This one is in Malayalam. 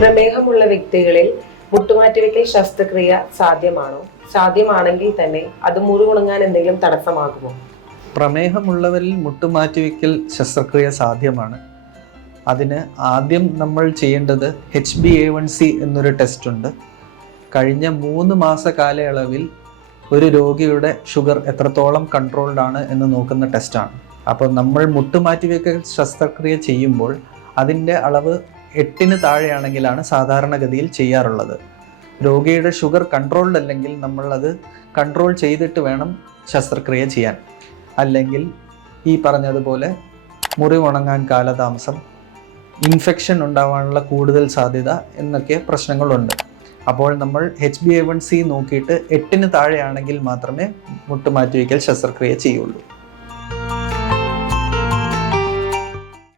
പ്രമേഹമുള്ള വ്യക്തികളിൽ മുട്ടുമാറ്റിവെക്കൽ ശസ്ത്രക്രിയ സാധ്യമാണോ? സാധ്യമാണെങ്കിൽ തന്നെ അത് മുറിവുണങ്ങാൻ എന്തെങ്കിലും തടസ്സമാകുമോ? പ്രമേഹമുള്ളവരിൽ മുട്ടുമാറ്റിവെക്കൽ ശസ്ത്രക്രിയ സാധ്യമാണ്. അതിന് ആദ്യം നമ്മൾ ചെയ്യേണ്ടത് HbA1c എന്നൊരു ടെസ്റ്റ് ഉണ്ട്. കഴിഞ്ഞ 3 മാസ കാലയളവിൽ ഒരു രോഗിയുടെ ഷുഗർ എത്രത്തോളം കൺട്രോൾഡ് ആണ് എന്ന് നോക്കുന്ന ടെസ്റ്റാണ്. അപ്പോൾ നമ്മൾ മുട്ടുമാറ്റിവെക്കൽ ശസ്ത്രക്രിയ ചെയ്യുമ്പോൾ അതിൻ്റെ അളവ് 8-ന് താഴെയാണെങ്കിലാണ് സാധാരണഗതിയിൽ ചെയ്യാറുള്ളത്. രോഗിയുടെ ഷുഗർ കൺട്രോൾഡ് അല്ലെങ്കിൽ നമ്മൾ അത് കൺട്രോൾ ചെയ്തിട്ട് വേണം ശസ്ത്രക്രിയ ചെയ്യാൻ. അല്ലെങ്കിൽ ഈ പറഞ്ഞതുപോലെ മുറിവുണങ്ങാൻ കാലതാമസം, ഇൻഫെക്ഷൻ ഉണ്ടാവാനുള്ള കൂടുതൽ സാധ്യത എന്നൊക്കെ പ്രശ്നങ്ങളുണ്ട്. അപ്പോൾ നമ്മൾ HbA1c നോക്കിയിട്ട് 8-ന് താഴെയാണെങ്കിൽ മാത്രമേ മുട്ടുമാറ്റിവെക്കൽ ശസ്ത്രക്രിയ ചെയ്യുള്ളൂ.